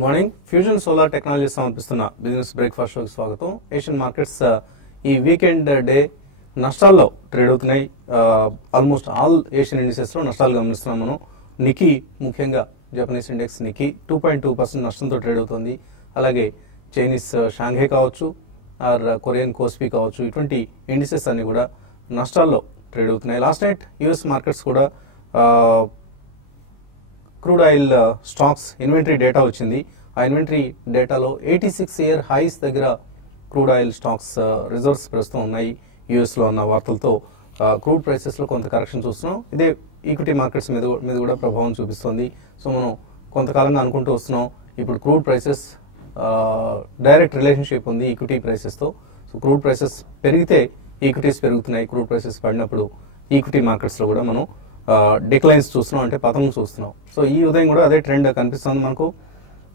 Good morning. Fusion solar technologies సమర్పిస్తున్న business breakfast షోకి స్వాగతం. ఏషియన్ మార్కెట్స్ ఈ వీకెండ్ డే నష్టాల్లో ట్రేడ్ అవుతున్నాయి. ఆల్మోస్ట్ ఆల్ ఏషియన్ ఇండిసెస్ లో నష్టాలు గమనిస్తున్నాం మనం. నికీ ముఖ్యంగా జపనీస్ ఇండెక్స్ నికీ 2.2% నష్టంతో ట్రేడ్ అవుతుంది. అలాగే చైనీస్ షాంఘై కావచ్చు, ఆర్ కొరియన్ కోస్పీ కావచ్చు, ఇటువంటి ఇండిసెస్ అన్ని కూడా నష్టాల్లో ట్రేడ్ అవుతున్నాయి. లాస్ట్ నైట్ యుఎస్ మార్కెట్స్ కూడా crude oil stocks inventory data వచ్చింది. ఆ ఇన్వెంటరీ డేటాలో 86 ఇయర్ హైస్ దగ్గర క్రూడ్ ఆయిల్ స్టాక్స్ రిజర్వ్స్ ప్రస్తుతం ఉన్నాయి. యుఎస్ లో ఉన్న వార్తలతో క్రూడ్ ప్రైసెస్ లో కొంత కరెక్షన్ చూస్తున్నాం. ఇదే ఈక్విటీ మార్కెట్స్ మీద కూడా ప్రభావం చూపిస్తుంది. సో మనం కొంతకాలంగా అనుకుంటూ వస్తున్నాం, ఇప్పుడు క్రూడ్ ప్రైసెస్ డైరెక్ట్ రిలేషన్షిప్ ఉంది ఈక్విటీ ప్రైసెస్ తో. సో క్రూడ్ ప్రైసెస్ పెరిగితే ఈక్విటీస్ పెరుగుతున్నాయి, క్రూడ్ ప్రైసెస్ పడినప్పుడు ఈక్విటీ మార్కెట్స్ లో కూడా మనం డిక్లైన్స్ చూస్తున్నాం, అంటే పతనం చూస్తున్నాం. సో ఈ ఉదయం కూడా అదే ట్రెండ్ కనిపిస్తుంది మనకు.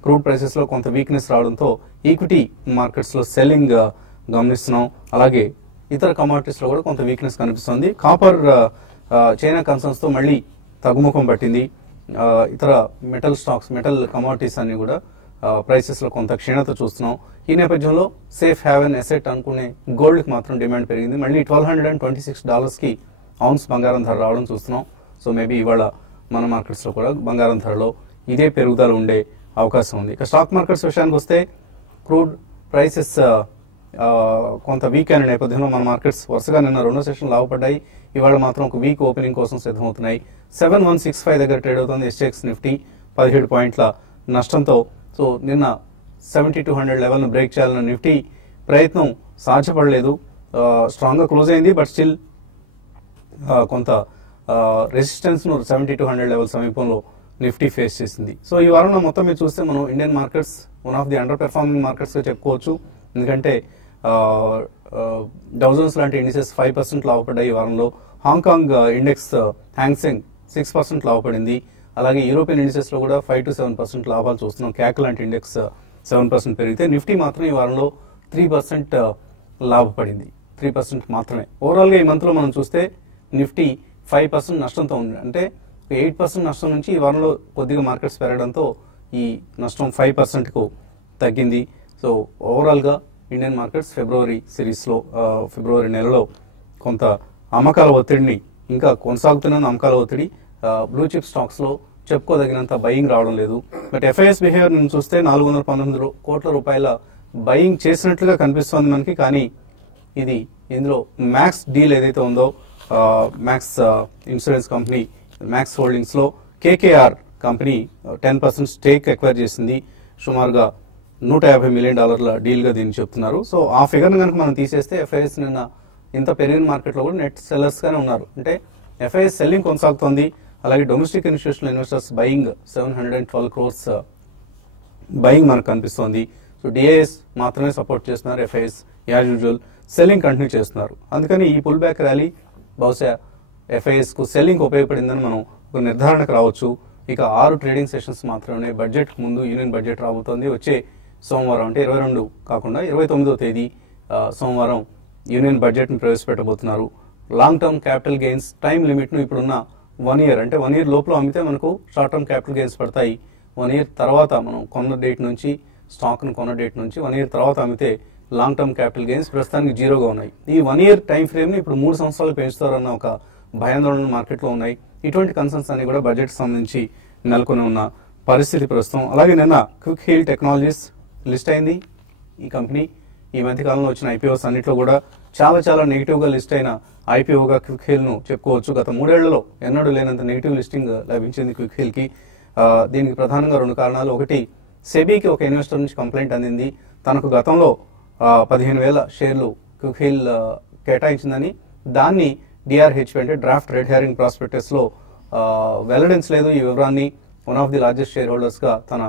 క్రూడ్ ప్రైసెస్ లో కొంత వీక్నెస్ రావడంతో ఈక్విటీ మార్కెట్స్ లో సెల్లింగ్ గమనిస్తున్నాం. అలాగే ఇతర కమాడిటీస్ లో కూడా కొంత వీక్నెస్ కనిపిస్తుంది. కాపర్ చైనా కన్సర్న్స్ తో మళ్ళీ తగ్గుముఖం పట్టింది. ఇతర మెటల్ స్టాక్స్, మెటల్ కమాడిటీస్ అన్ని కూడా ప్రైసెస్ లో కొంత క్షీణత చూస్తున్నాం. ఈ నేపథ్యంలో సేఫ్ హ్యావెన్ ఎసెట్ అనుకునే గోల్డ్ కి మాత్రం డిమాండ్ పెరిగింది. మళ్ళీ $1,226 కి ఔన్స్ బంగారం ధర రావడం చూస్తున్నాం. సో మేబీ ఇవాళ మన మార్కెట్స్ లో కూడా బంగారం ధరలో ఇదే పెరుగుదల ఉండే అవకాశం ఉంది. ఇక స్టాక్ మార్కెట్స్ విషయానికి వస్తే క్రూడ్ ప్రైసెస్ కొంత వీక్ అయిన నేపథ్యంలో మన మార్కెట్స్ వరుసగా నిన్న రెండో సెషన్ లాభపడ్డాయి. ఇవాళ మాత్రం ఒక వీక్ ఓపెనింగ్ కోసం సిద్ధమవుతున్నాయి. 7165 దగ్గర ట్రేడ్ అవుతుంది ఎస్టెక్స్ నిఫ్టీ 17 పాయింట్ల నష్టంతో. సో నిన్న 7200 లెవెల్ ను బ్రేక్ చేయాలన్న నిఫ్టీ ప్రయత్నం సాధ్యపడలేదు. స్ట్రాంగ్ గా క్లోజ్ అయింది, బట్ స్టిల్ కొంత రెసిస్టెన్స్ ను 7200 లెవెల్ సమీపంలో నిఫ్టీ ఫేస్ చేసింది. సో ఈ వారంలో మొత్తం మీరు చూస్తే మనం Indian markets one of the under performing markets గా చెప్పుకోవచ్చు. ఎందుకంటే డౌజన్స్ లాంటి ఇండిసెస్ 5% లాభపడ్డాయి ఈ వారంలో. Hong Kong index Hang Seng 6% లాభపడింది. అలాగే యూరోపియన్ ఇండిసెస్ లో కూడా 5 to 7% లాభాలు చూస్తున్నాం. క్యాక్ లాంటి ఇండెక్స్ 7% పెరిగితే నిఫ్టీ మాత్రం ఈ వారంలో 3% లాభపడింది. 3% మాత్రమే. ఓవరాల్ గా ఈ మంత్ లో మనం చూస్తే నిఫ్టీ 5% నష్టంతో ఉంది. అంటే 8% నష్టం నుంచి ఈ వారంలో కొద్దిగా మార్కెట్స్ పెరగడంతో ఈ నష్టం 5% కు తగ్గింది. సో ఓవరాల్ గా ఇండియన్ మార్కెట్స్ ఫిబ్రవరి నెలలో కొంత అమ్మకాల ఒత్తిడిని ఇంకా కొనసాగుతున్న అమ్మకాల ఒత్తిడి బ్లూ చిప్ స్టాక్స్ లో చెప్పుకోదగినంత బయింగ్ రావడం లేదు. బట్ ఎఫ్ఐఎస్ బిహేవియర్ నుంచి చూస్తే 419 కోట్ల రూపాయల బయింగ్ చేసినట్లుగా కనిపిస్తోంది మనకి. కానీ ఇది ఇందులో మ్యాక్స్ డీల్ ఏదైతే ఉందో, max insurance company max holdings లో కేకేఆర్ కంపెనీ 10% స్టేక్ ఎక్వైర్ చేసింది. సుమారుగా $150 మిలియన్ డీల్ గా దీన్ని చెప్తున్నారు. సో ఆ ఫిగర్ ని కనుక మనం తీసేస్తే ఎఫ్ఐఎస్ నిన్న ఇంత పెరిగిన మార్కెట్ లో కూడా నెట్ సెల్లర్స్ గానే ఉన్నారు. అంటే ఎఫ్ఐఎస్ సెల్లింగ్ కొనసాగుతోంది. అలాగే domestic institutional investors buying 712 crores buying మనకు కనిపిస్తోంది. సో డిఐఎస్ మాత్రమే సపోర్ట్ చేస్తున్నారు. FIs as usual selling continue చేస్తున్నారు. అందుకని ఈ పుల్ బ్యాక్ ర్యాలీ బహుశా ఎఫ్ఐఎస్ కు సెల్లింగ్ ఉపయోగపడిందని మనం ఒక నిర్ధారణకు రావచ్చు. ఇక 6 ట్రేడింగ్ సెషన్స్ మాత్రమే. బడ్జెట్ ముందు యూనియన్ బడ్జెట్ రాబోతోంది. వచ్చే సోమవారం అంటే 22 కాకుండా 29వ తేదీ సోమవారం యూనియన్ బడ్జెట్ ను ప్రవేశపెట్టబోతున్నారు. Long term capital gains time limit ను ఇప్పుడున్న 1 year, అంటే 1 year లోపల అమ్మితే మనకు షార్ట్ టర్మ్ క్యాపిటల్ గెయిన్స్ పడతాయి. 1 year తర్వాత మనం కొన్న డేట్ నుంచి, స్టాక్ ను కొన్న డేట్ నుంచి 1 year తర్వాత అమ్మితే లాంగ్ టర్మ్ క్యాపిటల్ గెయిన్స్ ప్రస్తుతానికి 0గా ఉన్నాయి. ఈ 1 year టైం ఫ్రేమ్ ని ఇప్పుడు 3 సంవత్సరాలు పెంచుతారన్న ఒక భయాందోళన మార్కెట్ లో ఉన్నాయి. ఇటువంటి కన్సర్న్స్ అన్ని కూడా బడ్జెట్ సంబంధించి నెలకొని ఉన్న పరిస్థితి ప్రస్తుతం. అలాగే నిన్న క్విక్ హీల్ టెక్నాలజీస్ లిస్ట్ అయింది. ఈ కంపెనీ ఈ మధ్య కాలంలో వచ్చిన ఐపీఓస్ అన్నిట్లో కూడా చాలా నెగిటివ్ గా లిస్ట్ అయిన ఐపీఓగా క్విక్ హీల్ ను చెప్పుకోవచ్చు. గత 3 ఏళ్లలో ఎన్నడూ లేనంత నెగిటివ్ లిస్టింగ్ లభించింది క్విక్ హీల్ కి. దీనికి ప్రధానంగా 2 కారణాలు. ఒకటి, సెబీకి ఒక ఇన్వెస్టర్ నుంచి కంప్లైంట్ అందింది. తనకు గతంలో 15,000 షేర్లు క్విక్ హీల్ కేటాయించిందని, దాన్ని డిఆర్హెచ్ అంటే డ్రాఫ్ట్ రెడ్ హెరింగ్ ప్రాస్పెక్టస్ లో వెల్లడించలేదు. ఈ వివరాన్ని one of the largest share holders గా తన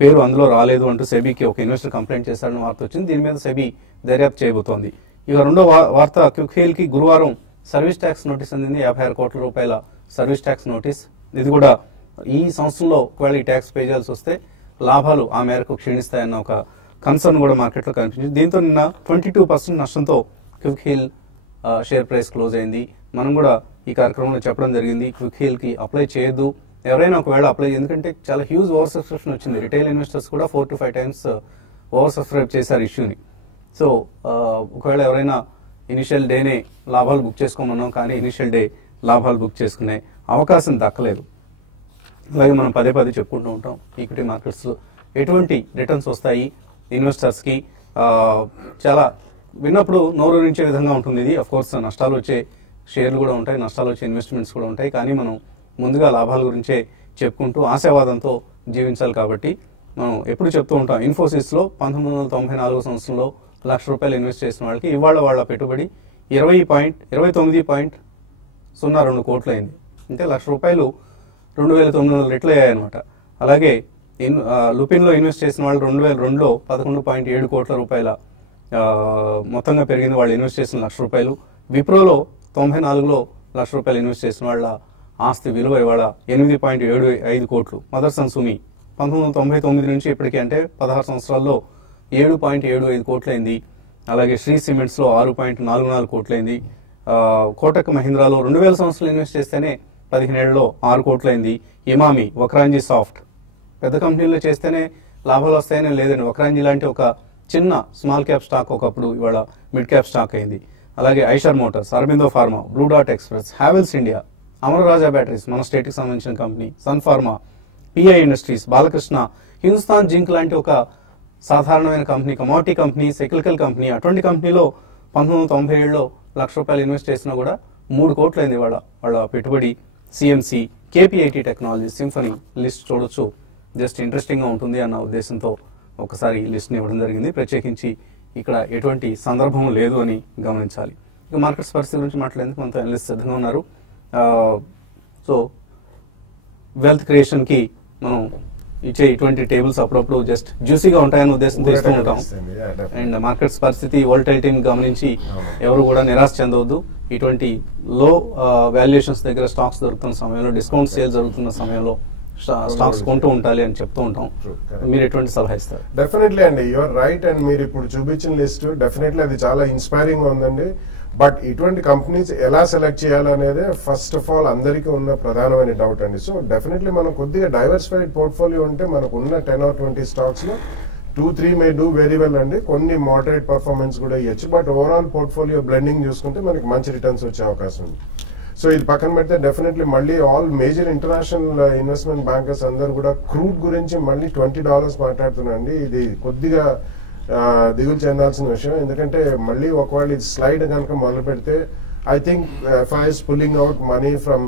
పేరు అందులో రాలేదు అంటూ సెబీకి ఒక ఇన్వెస్టర్ కంప్లైంట్ చేశారని వార్త వచ్చింది. దీని మీద సెబీ దర్యాప్తు చేయబోతోంది. ఇక రెండో వార్త, క్విక్ హీల్ కి గురువారం సర్వీస్ ట్యాక్స్ నోటీస్ అందింది. 56 కోట్ల రూపాయల సర్వీస్ ట్యాక్స్ నోటీస్. ఇది కూడా ఈ సంవత్సరంలో ఒకవేళ ఈ ట్యాక్స్ పే చేయాల్సి వస్తే లాభాలు ఆ మేరకు క్షీణిస్తాయన్న ఒక కన్సర్న్ కూడా మార్కెట్ లో కనిపించింది. దీంతో నిన్న 22% నష్టంతో Quick Heal share price close అయింది. మనం కూడా ఈ కార్యక్రమంలో చెప్పడం జరిగింది, క్విక్ హీల్ కి అప్లై చేయొద్దు, ఎవరైనా ఒకవేళ అప్లై, ఎందుకంటే చాలా హ్యూజ్ ఓవర్ సబ్స్క్రిప్షన్ వచ్చింది, రిటైల్ ఇన్వెస్టర్స్ కూడా 4 to 5 times ఓవర్ సబ్స్క్రైబ్ చేశారు ఇష్యూని. సో ఒకవేళ ఎవరైనా ఇనిషియల్ డేనే లాభాలు బుక్ చేసుకోమన్నాం, కానీ ఇనిషియల్ డే లాభాలు బుక్ చేసుకునే అవకాశం దక్కలేదు. అలాగే మనం పదే పదే చెప్పుకుంటూ ఉంటాం, ఈక్విటీ మార్కెట్స్లో ఎటువంటి రిటర్న్స్ వస్తాయి ఇన్వెస్టర్స్కి, చాలా విన్నప్పుడు నోరూరించే విధంగా ఉంటుంది ఇది. అఫ్ కోర్స్ నష్టాలు వచ్చే షేర్లు కూడా ఉంటాయి, నష్టాలు వచ్చే ఇన్వెస్ట్మెంట్స్ కూడా ఉంటాయి, కానీ మనం ముందుగా లాభాల గురించే చెప్పుకుంటూ ఆశావాదంతో జీవించాలి. కాబట్టి మనం ఎప్పుడు చెప్తూ ఉంటాం, ఇన్ఫోసిస్లో 1994 సంవత్సరంలో ₹1,00,000 ఇన్వెస్ట్ చేసిన వాళ్ళకి ఇవాళ వాళ్ళ పెట్టుబడి 29.02 కోట్లు అయింది. అంటే ₹1,00,000 2,900 రెట్లు అయ్యాయన్నమాట. అలాగే లుపిన్లో ఇన్వెస్ట్ చేసిన వాళ్ళు 2002లో 11.7 కోట్ల రూపాయల మొత్తంగా పెరిగింది వాళ్ళు ఇన్వెస్ట్ చేసిన ₹1,00,000. విప్రోలో 94లో ₹1,00,000 ఇన్వెస్ట్ చేసిన వాళ్ళ ఆస్తి విలువ ఇవాళ 8.75 కోట్లు. మదర్సన్ సుమి 1999 నుంచి ఇప్పటికీ అంటే 16 సంవత్సరాల్లో 7.75 కోట్లయింది. అలాగే శ్రీ సిమెంట్స్లో 6.44 కోట్లయింది. కోటక్ మహీంద్రాలో 2000 సంవత్సరాలు ఇన్వెస్ట్ చేస్తేనే 15 ఏళ్లలో 6 కోట్లయింది. ఇమామి, వక్రాంజీ సాఫ్ట్, పెద్ద కంపెనీల్లో చేస్తేనే లాభాలు వస్తాయని లేదండి. వక్రాంజీ లాంటి ఒక చిన్న స్మాల్ క్యాప్ స్టాక్ ఒకప్పుడు ఇవాళ మిడ్ క్యాప్ స్టాక్ అయింది. అలాగే Eicher Motors, Aurobindo Pharma, Blue డాట్ Express, Havells India, Amara Raja batteries మన స్టేట్కి సంబంధించిన company, Sun Pharma, PI Industries, Balakrishna, Hindustan Zinc లాంటి ఒక సాధారణమైన company, commodity company, cyclical company, అటువంటి కంపెనీలో 1997లో ₹1,00,000 ఇన్వెస్ట్ చేసినా కూడా 3 కోట్లయింది వాళ్ళ పెట్టుబడి. CMC, KPIT technology, symphony list చూడొచ్చు. జస్ట్ ఇంట్రెస్టింగ్గా ఉంటుంది అన్న ఉద్దేశంతో ఒకసారి లిస్ట్ని ఇవ్వడం జరిగింది. ప్రత్యేకించి ఇక్కడ ఎటువంటి సందర్భం లేదు అని గమనించాలి. ఇక మార్కెట్స్ పరిస్థితి గురించి మాట్లాడేందుకు మనతో అనలిస్ట్ సిద్ధంగా ఉన్నారు. సో వెల్త్ క్రియేషన్కి మనం ఇచ్చే ఇటువంటి టేబుల్స్ అప్పుడప్పుడు జస్ట్ జ్యూసీగా ఉంటాయనే ఉద్దేశంతో ఇస్తూ ఉంటాం. అండ్ మార్కెట్స్ పరిస్థితి వోల్టైలిటీని గమనించి ఎవరు కూడా నిరాశ చెందవద్దు. ఇటువంటి లో వాల్యుయేషన్స్ దగ్గర స్టాక్స్ దొరుకుతున్న సమయంలో, డిస్కౌంట్ సేల్ జరుగుతున్న సమయంలో స్టాక్స్ కొంటూ ఉండాలి అని చెప్తూ ఉంటాం. మీరు ఎటువంటి సలహా ఇస్తారు? డెఫినెట్లీ అండి, యూఆర్ రైట్. అండ్ మీరు ఇప్పుడు చూపించిన లిస్ట్ డెఫినెట్లీ అది చాలా ఇన్స్పైరింగ్ ఉందండి. బట్ ఇటువంటి కంపెనీస్ ఎలా సెలెక్ట్ చేయాలనేదే ఫస్ట్ ఆఫ్ ఆల్ అందరికీ ఉన్న ప్రధానమైన డౌట్ అండి. సో డెఫినెట్లీ మనం కొద్దిగా డైవర్సిఫైడ్ పోర్ట్ఫోలియో ఉంటే మనకు ఉన్న 10 or 20 స్టాక్స్ లో 2-3 మే డూ వెరీ వెల్ అండి. కొన్ని మోడరేట్ పర్ఫార్మెన్స్ కూడా ఇవ్వచ్చు. బట్ ఓవరాల్ పోర్ట్ఫోలియో బ్లెండింగ్ చూసుకుంటే మనకి మంచి రిటర్న్స్ వచ్చే అవకాశం ఉంది. సో ఇది పక్కన పెడితే డెఫినెట్లీ మళ్ళీ all major international investment bankers అందరూ కూడా క్రూడ్ గురించి మళ్ళీ $20 మాట్లాడుతున్నారండి. ఇది కొద్దిగా దిగులు చెందాల్సిన విషయం. ఎందుకంటే మళ్ళీ ఒకవేళ ఇది స్లైడ్ కనుక మొదలు పెడితే I think FIs pulling out money from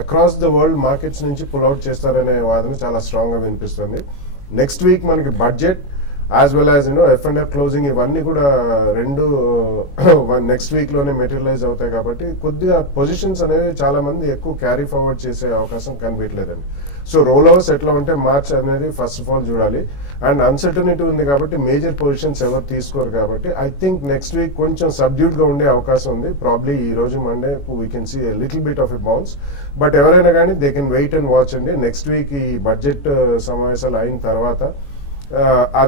across the world markets నుంచి పుల్ అవుట్ చేస్తారనే వాదన చాలా స్ట్రాంగ్ గా వినిపిస్తుంది. నెక్స్ట్ వీక్ మనకి budget as well as F&F closing ఇవన్నీ కూడా రెండు నెక్స్ట్ వీక్ లోనే మెటీరియలైజ్ అవుతాయి. కాబట్టి కొద్దిగా పొజిషన్స్ అనేవి చాలా మంది ఎక్కువ క్యారీ ఫార్వర్డ్ చేసే అవకాశం కనిపించలేదండి. సో రోల్ ఓవర్స్ ఎట్లా ఉంటే మార్చ్ అనేది ఫస్ట్ ఆఫ్ ఆల్ చూడాలి. అండ్ అన్సర్టనిటీ ఉంది కాబట్టి మేజర్ పొజిషన్స్ ఎవరు తీసుకోరు. కాబట్టి ఐ థింక్ నెక్స్ట్ వీక్ కొంచెం సబ్డ్యూడ్ గా ఉండే అవకాశం ఉంది. ప్రాబ్లీ ఈ రోజు Monday we can see little bit of a bounce. But ఎవరైనా కానీ they can wait and watch అండి. నెక్స్ట్ వీక్ ఈ బడ్జెట్ సమావేశాలు అయిన తర్వాత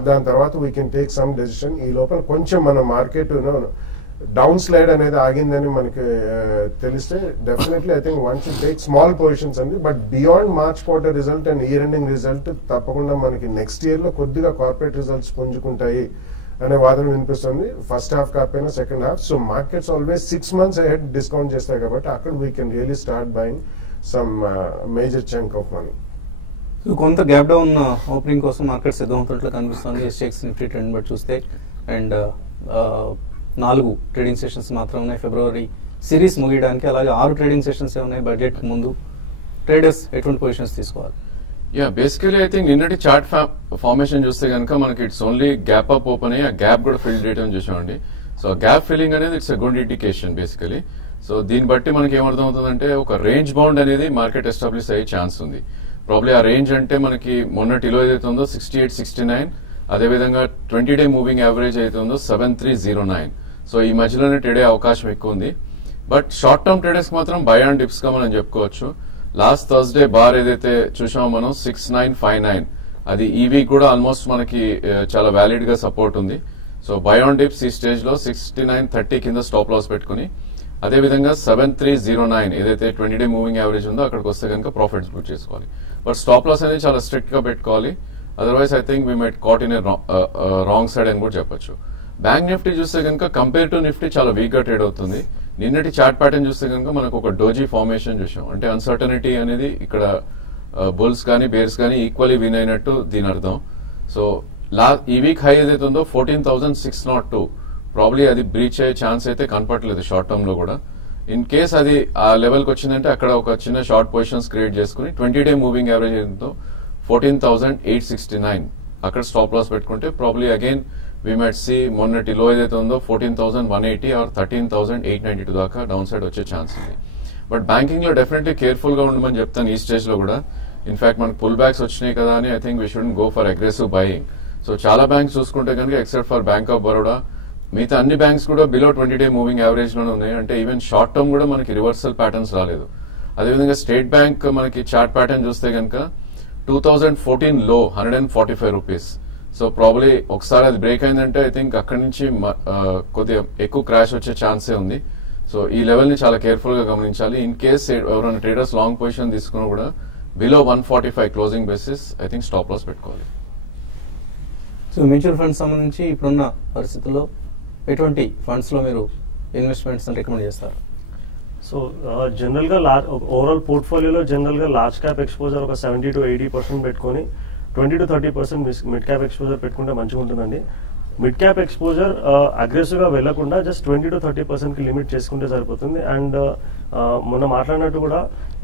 దాని తర్వాత we can take some decision. ఈ లోపల కొంచెం మన మార్కెట్ డౌన్ స్లైడ్ అనేది ఆగిందని మనకి తెలిస్తే definitely I think one should take small positions అండి. But beyond March quarter result and year ending result తప్పకుండా మనకి నెక్స్ట్ ఇయర్ లో కొద్దిగా కార్పొరేట్ రిజల్ట్స్ పుంజుకుంటాయి అనే వాదన వినిపిస్తుంది. ఫస్ట్ హాఫ్ కాకపోయినా second half. So markets always 6 months ahead discount చేస్తాయి కాబట్టి అక్కడ we can really start buying some major chunk of money. కొంత గ్యాప్ డౌన్ ఓపెనింగ్ కోసం మార్కెట్ సిద్ధమవుతున్నట్లు కనిపిస్తుంది. SGX నిఫ్టీ ట్రెండ్ బట్టి చూస్తే. అండ్ 4 ట్రేడింగ్ సెషన్స్ మాత్రం ఉన్నాయి ఫిబ్రవరి సిరీస్ ముగియడానికి. అలాగే 6 ట్రేడింగ్ సెషన్స్ ఉన్నాయి బడ్జెట్ ముందు. ట్రేడర్స్ ఎటువంటి పొజిషన్స్ తీసుకోవాలి? బేసికలీ ఐ థింక్ నిన్నటి చార్ట్ ఫార్మేషన్ చూస్తే కనుక మనకి it's only gap up open అయ్యి ఆ గ్యాప్ కూడా ఫిల్ చేయడం చూసామండి. సో గ్యాప్ ఫిల్లింగ్ అనేది it's a good indication basically. So దీన్ని బట్టి మనకి ఏమర్థం అవుతుందంటే ఒక రేంజ్ బౌండ్ అనేది మార్కెట్ ఎస్టాబ్లిష్ అయ్యే ఛాన్స్ ఉంది. ప్రాబ్లీ ఆ రేంజ్ అంటే మనకి మొన్నటిలో ఏదైతే ఉందో 68-69, అదేవిధంగా 20-day మూవింగ్ యావరేజ్ అయితే ఉందో 7309. సో ఈ మధ్యలోనే ట్రేడ్ అయ్యే అవకాశం ఎక్కువ ఉంది. బట్ షార్ట్ టర్మ్ ట్రేడర్స్ మాత్రం బై అండ్ డిప్స్ గా మనం చెప్పుకోవచ్చు. లాస్ట్ థర్స్డే బార్ ఏదైతే చూసామో మనం 6959, అది ఈ వీక్ కూడా ఆల్మోస్ట్ మనకి చాలా వ్యాలిడ్ గా సపోర్ట్ ఉంది. సో బై ఆన్ డిప్స్ ఈ స్టేజ్ లో 6930 కింద స్టాప్ లాస్ పెట్టుకుని అదేవిధంగా 7309 ఏదైతే 20-day మూవింగ్ యావరేజ్ ఉందో అక్కడికి వస్తే కనుక ప్రాఫిట్స్ బుక్ చేసుకోవాలి. బట్ స్టాప్ లాస్ అనేది చాలా స్ట్రిక్ట్ గా పెట్టుకోవాలి. Otherwise I think we might caught in wrong side అని కూడా చెప్పొచ్చు. బ్యాంక్ నిఫ్టీ చూస్తే కనుక కంపేర్ టు నిఫ్టీ చాలా వీక్ గా ట్రేడ్ అవుతుంది. నిన్నటి చార్ట్ ప్యాటర్న్ చూస్తే కనుక మనకు ఒక డోజీ ఫార్మేషన్ చూసాం. అంటే అన్సర్టనిటీ అనేది ఇక్కడ బుల్స్ కానీ బేర్స్ కానీ ఈక్వల్లీ విన్ అయినట్టు దీని అర్థం. సో ఈ వీక్ హై ఏదైతే ఉందో 14,602 ప్రాబ్లీ అది బ్రీచ్ అయ్యే ఛాన్స్ అయితే కనపడలేదు షార్ట్ టర్మ్ లో కూడా. ఇన్ కేస్ అది ఆ లెవెల్కి వచ్చిందంటే అక్కడ ఒక చిన్న షార్ట్ పొజిషన్స్ క్రియేట్ చేసుకుని 20-day మూవింగ్ యావరేజ్ ఏదో 14,869 అక్కడ స్టాప్ లాస్ పెట్టుకుంటే probably again we might see మొన్నటి లో ఏదైతే ఉందో 14,180 ఆర్ 13,892 దాకా డౌన్ సైడ్ వచ్చే ఛాన్స్ ఉంది. బట్ బ్యాంకింగ్ లో డెఫినెట్లీ కేర్ఫుల్ గా ఉండమని చెప్తాను ఈ స్టేజ్ లో కూడా. ఇన్ఫాక్ట్ మనకు పుల్ బ్యాక్స్ వచ్చినాయి కదా అని I think we shouldn't go for aggressive buying. So చాలా బ్యాంక్స్ చూసుకుంటే కనుక except for bank of Baroda మిగతా అన్ని బ్యాంక్స్ కూడా బిలో 20-day మూవింగ్ యావరేజ్ లోనే ఉన్నాయి. అంటే ఈవెన్ షార్ట్ టర్మ్ కూడా మనకి రివర్సల్ ప్యాటర్న్స్ రాలేదు. అదేవిధంగా స్టేట్ బ్యాంక్ మనకి చార్ట్ ప్యాటర్న్ చూస్తే కనుక 2014 లో 145 రూపీస్. సో ప్రాబ్లీ ఒకసారి అది బ్రేక్ అయిందంటే ఐ థింక్ అక్కడి నుంచి కొద్దిగా ఎక్కువ క్రాష్ వచ్చే ఛాన్సే ఉంది. సో ఈ లెవెల్ ని చాలా కేర్ఫుల్ గా గమనించాలి. ఇన్ కేస్ ఎవరైనా ట్రేడర్స్ లాంగ్ పొజిషన్ తీసుకున్నా కూడా below 145 closing basis I think stop loss పెట్టుకోవాలి. సో మ్యూచువల్ ఫండ్స్ సంబంధించి ఇప్పుడున్న పరిస్థితుల్లో ఎటువంటి ఫండ్స్ లో మీరు ఇన్వెస్ట్మెంట్స్ రికమెండ్ చేస్తారు? సో జనరల్ గా ఓవరాల్ పోర్ట్ఫోలియోలో జనరల్ గా లార్జ్ క్యాప్ ఎక్స్పోజర్ ఒక 70 to 80% పెట్టుకొని 20 to 30% మిడ్ క్యాప్ ఎక్స్పోజర్ పెట్టుకుంటే మంచిగా ఉంటుందండి. మిడ్ క్యాప్ ఎక్స్పోజర్ అగ్రెసివ్ గా వెళ్లకుండా జస్ట్ 20 to 30% కి లిమిట్ చేసుకుంటే సరిపోతుంది. అండ్ మొన్న మాట్లాడినట్టు కూడా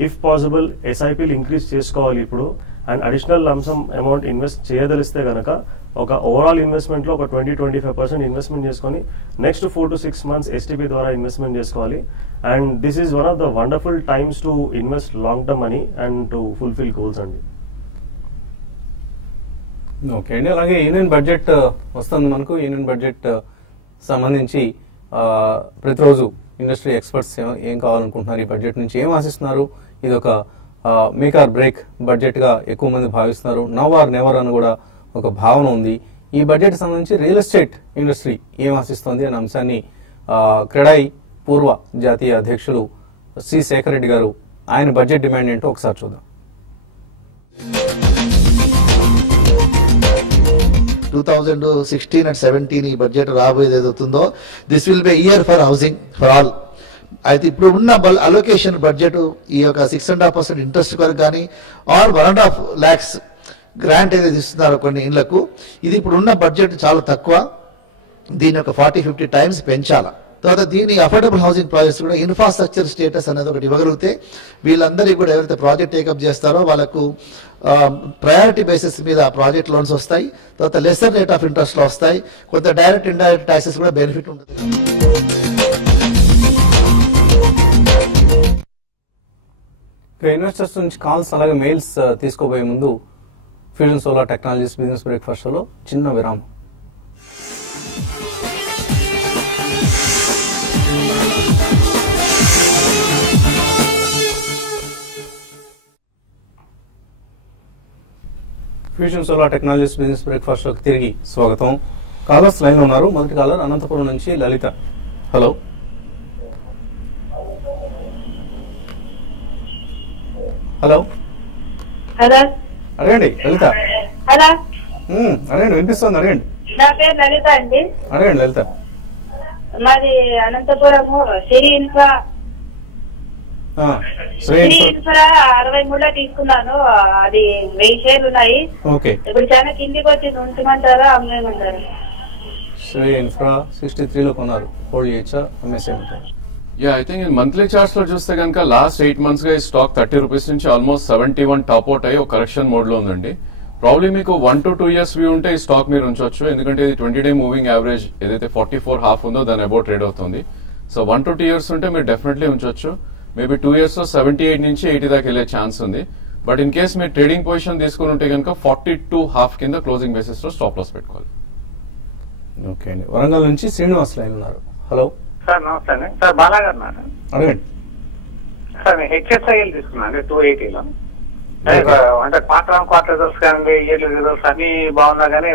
ఇఫ్ పాసిబుల్ ఎస్ఐపీలు ఇంక్రీజ్ చేసుకోవాలి ఇప్పుడు. And additional lumpsum amount invest చేయదలిస్తే కనుక ఒక ఓవరాల్ ఇన్వెస్ట్మెంట్ లో ఒక 20-25% ఇన్వెస్ట్మెంట్ చేసుకొని నెక్స్ట్ 4 to 6 months ఎస్టీపీ ద్వారా ఇన్వెస్ట్మెంట్ చేసుకోవాలి. And this is one of the wonderful times to invest long term money and to fulfil goals అండి. ఓకే అండి. అలాగే యూనియన్ బడ్జెట్ వస్తుంది మనకు. యూనియన్ బడ్జెట్ సంబంధించి ప్రతిరోజు ఇండస్ట్రీ ఎక్స్పర్ట్స్ ఏం కావాలనుకుంటున్నారు, ఈ బడ్జెట్ నుంచి ఏం ఆశిస్తున్నారు? ఇది ఒక మేక్ ఆర్ బ్రేక్ బడ్జెట్ గా ఎక్కువ మంది భావిస్తున్నారు. నవ్ ఆర్ నెవర్ అని కూడా ఒక భావన ఉంది. ఈ బడ్జెట్ సంబంధించి రియల్ ఎస్టేట్ ఇండస్ట్రీ ఏం ఆశిస్తోంది అనే అంశాన్ని క్రెడాయి పూర్వ జాతీయ అధ్యక్షులు సి శేఖర్ రెడ్డి గారు ఆయన బడ్జెట్ డిమాండ్ ఏంటో ఒకసారి చూద్దాం. 2016 and 17 ఈ బడ్జెట్ రాబోయేది ఏదవుతుందో this will be year for housing for all. అయితే ఇప్పుడు ఉన్న అలొకేషన్ బడ్జెట్ ఈ యొక్క 6.5% ఇంట్రెస్ట్ వరకు కానీ ఆర్ 1.5 lakhs గ్రాంట్ ఏదైతే ఇస్తున్నారో కొన్ని ఇళ్లకు, ఇది ఇప్పుడు ఉన్న బడ్జెట్ చాలా తక్కువ. దీని యొక్క 40-50 times పెంచాలా. తర్వాత దీని అఫోర్డబుల్ హౌసింగ్ ప్రాజెక్ట్స్ కూడా ఇన్ఫ్రాస్ట్రక్చర్ స్టేటస్ అనేది ఒకటి ఇవ్వగలిగితే వీళ్ళందరికీ కూడా ఎవరైతే ప్రాజెక్ట్ టేకప్ చేస్తారో వాళ్ళకు ప్రయారిటీ బేసిస్ మీద ప్రాజెక్ట్ లోన్స్ వస్తాయి. తర్వాత లెసర్ రేట్ ఆఫ్ ఇంట్రెస్ట్లో వస్తాయి. కొంత డైరెక్ట్ ఇండైరెక్ట్ ట్యాక్సెస్ కూడా బెనిఫిట్ ఉంటుంది. ఇన్వెస్టర్స్ నుంచి కాల్స్ అలాగే మెయిల్స్ తీసుకోబోయే ముందు fusion solar technologies business breakfast షోలో చిన్న విరామం. Fusion solar technologies business breakfast షోకి తిరిగి స్వాగతం. కాలర్స్ లైన్ లో ఉన్నారు. మొదటి కాలర్ అనంతపురం నుంచి లలిత. హలో హలో హలో అడగండి లలిత. హలో అడగండి, వినిపిస్తుంది. అడగండి. నా పేరు లలిత అండి. అడగండి లలిత. మాది అనంతపురము సిరి ఇన్ఫ్రా 63 తీసుకున్నాను. అది 1000 షేర్లు ఉన్నాయి. ఇప్పుడు చాలా కిందికి వచ్చి ఉంచమంటారా అమ్మేయమంటారా? శ్రీ ఇన్ఫ్రా 63 లో కొన్నారు, హోల్డ్ చేయొచ్చా అమ్మేసేయమంటారు? Yeah, I think monthly charts లో చూస్తే కనుక లాస్ట్ 8 months గా ఈ స్టాక్ 30 రూపీస్ నుంచి ఆల్మోస్ట్ 71 టాప్ అవుట్ అయ్యి ఒక కరెక్షన్ మోడ్ లో ఉందండి. ప్రాబ్లీ మీకు 1 to 2 years వ్యూ ఉంటే ఈ స్టాక్ మీరు ఉంచవచ్చు. ఎందుకంటే ఇది 20-day మూవింగ్ యావరేజ్ ఏదైతే 44.5 ఉందో దాని అబౌట్ ట్రేడ్ అవుతుంది. సో 1 to 2 years ఉంటే మీరు డెఫినెట్లీ ఉంచవచ్చు. మేబీ 2 years లో 78 నుంచి 80 దాకా వెళ్ళే ఛాన్స్ ఉంది. బట్ ఇన్ కేస్ మీరు ట్రేడింగ్ పొజిషన్ తీసుకుని ఉంటే కనుక 42.5 కింద క్లోజింగ్ బేసిస్ లో స్టాప్ లాస్ పెట్టుకోవాలి. ఓకే అండి. వరంగల్ నుంచి శ్రీనివాస్ లైన్ ఉన్నారు. హలో సార్, నమస్తే అండి. సార్ బాలా గారు ఉన్నారు. అడగండి సార్ నేను హెచ్ఎస్ఐఎల్ తీసుకున్నాను 280లో. అంటే క్వార్టర్ రిజల్ట్స్ కానీ ఇయర్లీ రిజల్ట్స్ అన్ని బాగున్నా కానీ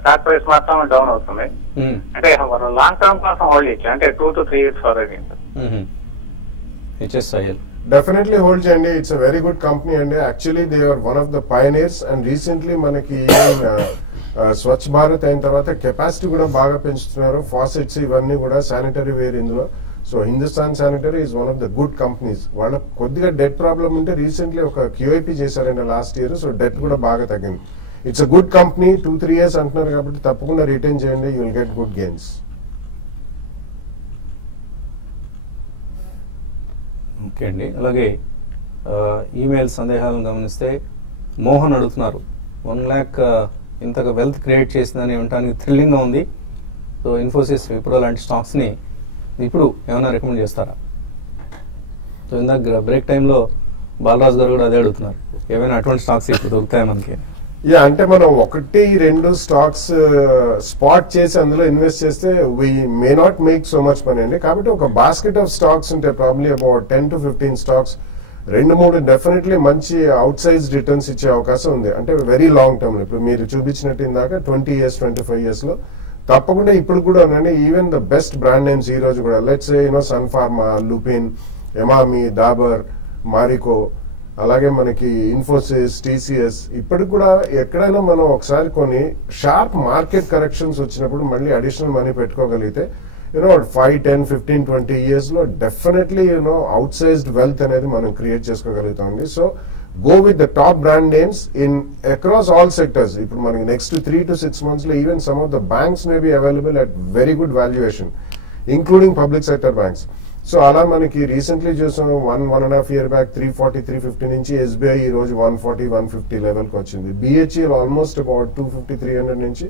స్టాక్ ప్రైస్ మాత్రం డౌన్ అవుతుంది. అంటే లాంగ్ టర్మ్ కోసం హోల్డ్ చేయొచ్చు, అంటే 2 to 3 years for HSIL definitely hold చేయండి. It's a very good company అండి. Actually they are one of the pioneers and recently మనకి స్వచ్ఛ భారత్ అయిన తర్వాత కెపాసిటీ కూడా బాగా పెంచుతున్నారు. ఫాసెట్స్ ఇవన్నీ కూడా శానిటరీ వేర్ ఇందులో. So Hindustan sanitary is one of the good companies. వాళ్ళ కొద్దిగా డెట్ ప్రాబ్లం ఉంటే రీసెంట్లీ ఒక QIP చేశారండి లాస్ట్ ఇయర్. సో డెట్ కూడా బాగా తగ్గింది. It's a good company. 2-3 years అంటున్నారు కాబట్టి తప్పకుండా రిటైన్ చేయండి. You will get good gains. Okay అండి. అలాగే ఈమెయిల్ సందేహాలను గమనిస్తే మోహన్ అడుగుతున్నారు 1 lakh ఇంతగా వెల్త్ క్రియేట్ చేసిందని వినడానికి థ్రిల్లింగ్గా ఉంది. సో ఇన్ఫోసిస్, విప్రో లాంటి స్టాక్స్ని ఇప్పుడు ఏమైనా రికమెండ్ చేస్తారా? సో ఇందాక బ్రేక్ టైంలో బాలరాజు గారు కూడా అదే అడుగుతున్నారు, ఏమైనా అటువంటి స్టాక్స్ ఇప్పుడు దొరుకుతాయి మనకి? అంటే మనం 1-2 స్టాక్స్ స్పాట్ చేసి అందులో ఇన్వెస్ట్ చేస్తే we may not make so much money అండి. కాబట్టి ఒక బాస్కెట్ ఆఫ్ స్టాక్స్ ఉంటే probably about 10 to 15 stocks 2-3 definitely మంచి అవుట్ సైజ్ రిటర్న్స్ ఇచ్చే అవకాశం ఉంది. అంటే వెరీ లాంగ్ టర్మ్. ఇప్పుడు మీరు చూపించినట్టు ఇందాక 20 years 25 years లో తప్పకుండా ఇప్పుడు కూడా ఉందండి. Even the best brand names ఈ రోజు కూడా let's say Sun Pharma, Lupin, Emami, Dabur, Marico, అలాగే మనకి ఇన్ఫోసిస్, TCS ఇప్పటికి కూడా ఎక్కడైనా మనం ఒకసారి కొన్ని షార్ప్ మార్కెట్ కరెక్షన్స్ వచ్చినప్పుడు మళ్ళీ అడిషనల్ మనీ పెట్టుకోగలిగితే 5, 10, 15, 20 years లో డెఫినెట్లీ అవుట్ సైజ్డ్ వెల్త్ అనేది మనం క్రియేట్ చేసుకోగలుగుతామండి. So go with the top brand names in across all sectors. ఇప్పుడు మనకి నెక్స్ట్ 3 to 6 months లో even some of the banks may be available at very good valuation, including public sector banks. So అలా మనకి recently చూసాం 1.5 year back 340, 350 నుంచి SBI ఈ రోజు 140, 150 level కి వచ్చింది. BHEL ఆల్మోస్ట్ అబౌట్ 250, 300 నుంచి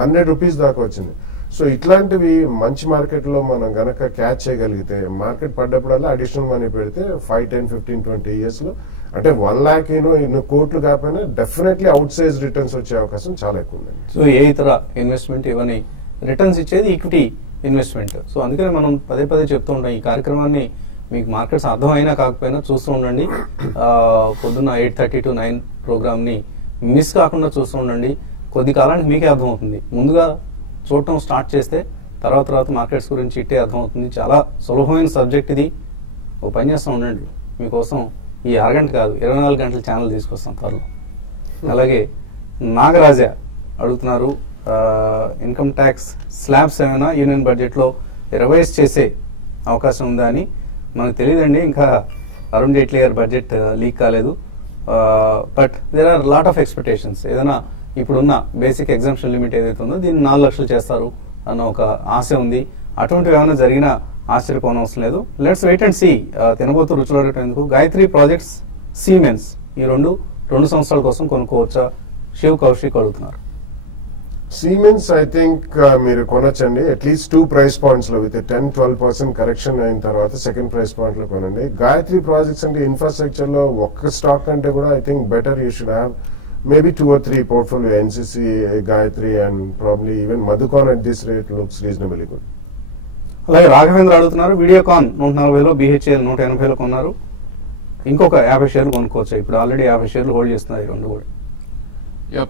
100 రూపీస్ దాకా వచ్చింది. సో ఇట్లాంటివి మంచి మార్కెట్ లో మనం గనక క్యాచ్ చేయగలిగితే మార్కెట్ పడ్డప్పుడల్లా అడిషనల్ మనీ పెడితే 5, 10, 15, 20 years లో అంటే 1 lakh ఇన్ని కోట్లు కాకపోయినా డెఫినెట్లీ అవుట్ సైజ్ రిటర్న్స్ వచ్చే అవకాశం చాలా ఎక్కువ ఉంది. సో ఏ ఇతర ఇన్వెస్ట్మెంట్ ఇవన్నీ రిటర్న్స్ ఇచ్చేది ఈక్విటీ ఇన్వెస్ట్మెంట్. సో అందుకని మనం పదే చెప్తూ ఉంటాం, ఈ కార్యక్రమాన్ని మీకు మార్కెట్స్ అర్థమైనా కాకపోయినా చూస్తూ ఉండండి. పొద్దున్న 8:30 to 9 ప్రోగ్రామ్ని మిస్ కాకుండా చూస్తూ ఉండండి. కొద్ది కాలానికి మీకే అర్థమవుతుంది. ముందుగా చూడటం స్టార్ట్ చేస్తే తర్వాత మార్కెట్స్ గురించి ఇట్టే అర్థమవుతుంది. చాలా సులభమైన సబ్జెక్ట్ ఇది. ఓ పని చేస్తూ ఉండండి, మీకోసం ఈ అరగంట కాదు 24 గంటల ఛానల్ తీసుకొస్తాం త్వరలో. అలాగే నాగరాజా అడుగుతున్నారు, ఇన్కమ్ ట్యాక్స్ స్లాబ్స్ ఏమైనా యూనియన్ బడ్జెట్లో రివైజ్ చేసే అవకాశం ఉందా అని. మనకు తెలియదండి, ఇంకా అరుణ్ జైట్లీ గారి బడ్జెట్ లీక్ కాలేదు. But there are lot of expectations. ఏదైనా ఇప్పుడున్న బేసిక్ ఎగ్జామ్షన్ లిమిట్ ఏదైతే ఉందో దీన్ని 4 లక్షలు చేస్తారు అన్న ఒక ఆశ ఉంది. అటువంటివి ఏమైనా జరిగినా ఆశ్చర్యపోనవసరం లేదు. Let's wait and see. తినబోతు రుచులు అడగటం గాయత్రి ప్రాజెక్ట్స్, సిమెన్స్ ఈ రెండు సంవత్సరాల కోసం కొనుక్కోవచ్చా? శివ్ కౌశిక్ అడుగుతున్నారు. సిమెన్స్ ఐ థింక్ మీరు కొనొచ్చండి. అట్లీస్ట్ 2 price points లో విత్ 10-12% కరెక్షన్ అయిన తర్వాత సెకండ్ ప్రైస్ పాయింట్ లో కొనండి. గాయత్రి ప్రాజెక్ట్స్ అంటే ఇన్ఫ్రాస్ట్రక్చర్ లో ఒక్క స్టాక్ అంటే కూడా I think better you should have maybe 2 or 3 portfolio, NCC, Gayatri and probably even Madhucon at this rate looks reasonably good. అలాగే రాఘవేంద్ర అడుగుతున్నారు, వీడియోకాన్ 140లో, BHEL 180లో కొన్నారు, ఇంకొక 50 షేర్లు కొనుక్కోవచ్చు. ఇప్పుడు ఆల్రెడీ 50 షేర్లు హోల్డ్ చేస్తున్నారు ఈ రెండు కూడా.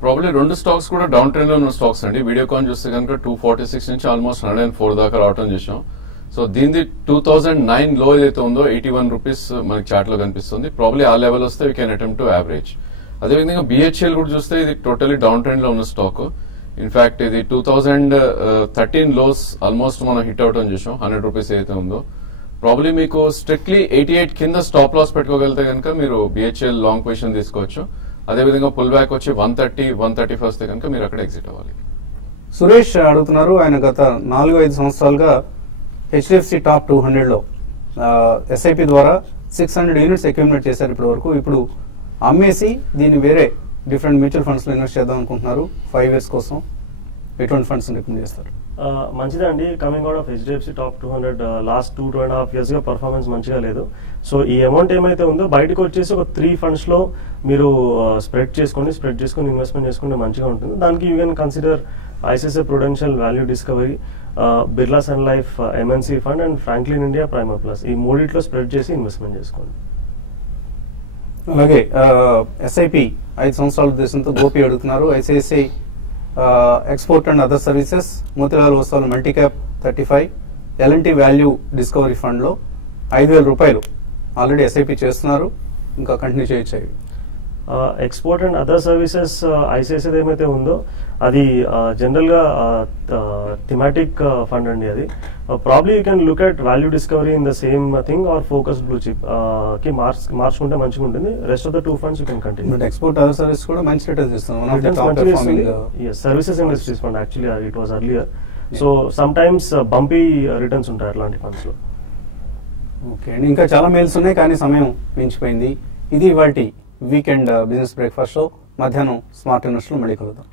ప్రాబ్లీ 2 స్టాక్స్ కూడా డౌన్ ట్రెండ్ లో ఉన్న స్టాక్స్ అండి. వీడియోకాన్ చూస్తే కనుక 246 నుంచి ఆల్మోస్ట్ 104 దాకా రావటం చేసాం. సో దీనిది 2009 లో ఏదైతే ఉందో 81 రూపీస్ మనకి చార్ట్ లో కనిపిస్తుంది. ప్రాబ్లీ ఆ లెవెల్ వస్తే we can attempt to average. అదేవిధంగా BHEL కూడా చూస్తే ఇది టోటలీ డౌన్ ట్రెండ్ లో ఉన్న స్టాక్. ఇన్ఫాక్ట్ ఇది 2013 లోస్ ఆల్మోస్ట్ మనం హిట్ అవటం చూసాం. 100 రూపీస్ ఏదైతే ఉందో ప్రాబ్లీ మీకు స్ట్రిక్ట్లీ 88 కింద స్టాప్ లాస్ పెట్టుకోగలిగితే కనుక మీరు BHEL లాంగ్ పొజిషన్ తీసుకోవచ్చు. అదేవిధంగా పుల్ బ్యాక్ వచ్చి 130, 135 వస్తే కనుక మీరు అక్కడ ఎగ్జిట్ అవ్వాలి. సురేష్ అడుగుతున్నారు, ఆయన గత 4-5 సంవత్సరాలుగా HDFC టాప్ 200లో SIP ద్వారా 600 యూనిట్స్ అక్యూములేట్ చేశారు ఇప్పటి వరకు. ఇప్పుడు అమ్మేసి దీన్ని వేరే డిఫరెంట్ మ్యూచువల్ ఫండ్స్ లో ఇన్వెస్ట్ చేద్దాం అనుకుంటున్నారు 5 years కోసం. ఎటువంటి ఫండ్స్ రికమెండ్ చేస్తారు? మంచిదండి. Coming out of HDFC top 200 last 2.5 years గా పర్ఫార్మెన్స్ మంచిగా లేదు. సో ఈ అమౌంట్ ఏమైతే ఉందో బయటకు వచ్చేసి ఒక 3 funds లో మీరు స్ప్రెడ్ చేసుకొని ఇన్వెస్ట్మెంట్ చేసుకుంటే మంచిగా ఉంటుంది. దానికి you can consider ICICI Prudential value discovery, Birla Sun Life MNC fund and Franklin India Prima plus. ఈ మూడిట్లో స్ప్రెడ్ చేసి ఇన్వెస్ట్మెంట్ చేసుకోండి. అలాగే SIP 5 సంవత్సరాల ఉద్దేశంతో గోపి అడుగుతున్నారు, ICICI export and other services, Motilal Oswal multi cap 35, L&T value discovery fund లో 5,000 రూపాయలు ఆల్రెడీ ఎస్ఐపి చేస్తున్నారు, ఇంకా కంటిన్యూ చేయొచ్చు. Export and other services ICICI ఏమైతే ఉందో అది జనరల్ గా థిమాటిక్ ఫండ్ అండి. అది probably you can look at value discovery in the same thing or focus blue chip కి మార్చుకుంటే మంచిగా ఉంటుంది. Rest of the 2 funds you can continue. Export other service కూడా మంచి రిటర్న్స్ ఇస్తుంది. Services industries fund actually it was earlier. So some times bumpy returns ఉంటాయి అట్లాంటి funds లో. ఓకే అండి, ఇంకా చాలా మెయిల్స్ ఉన్నాయి కానీ సమయం మించిపోయింది. ఇది ఇవాల్టి వీకెండ్ బిజినెస్ బ్రేక్ఫాస్ట్ షో. మధ్యాహ్నం స్మార్ట్ ఇన్వెస్టర్ మళ్ళీ కలుద్దాం.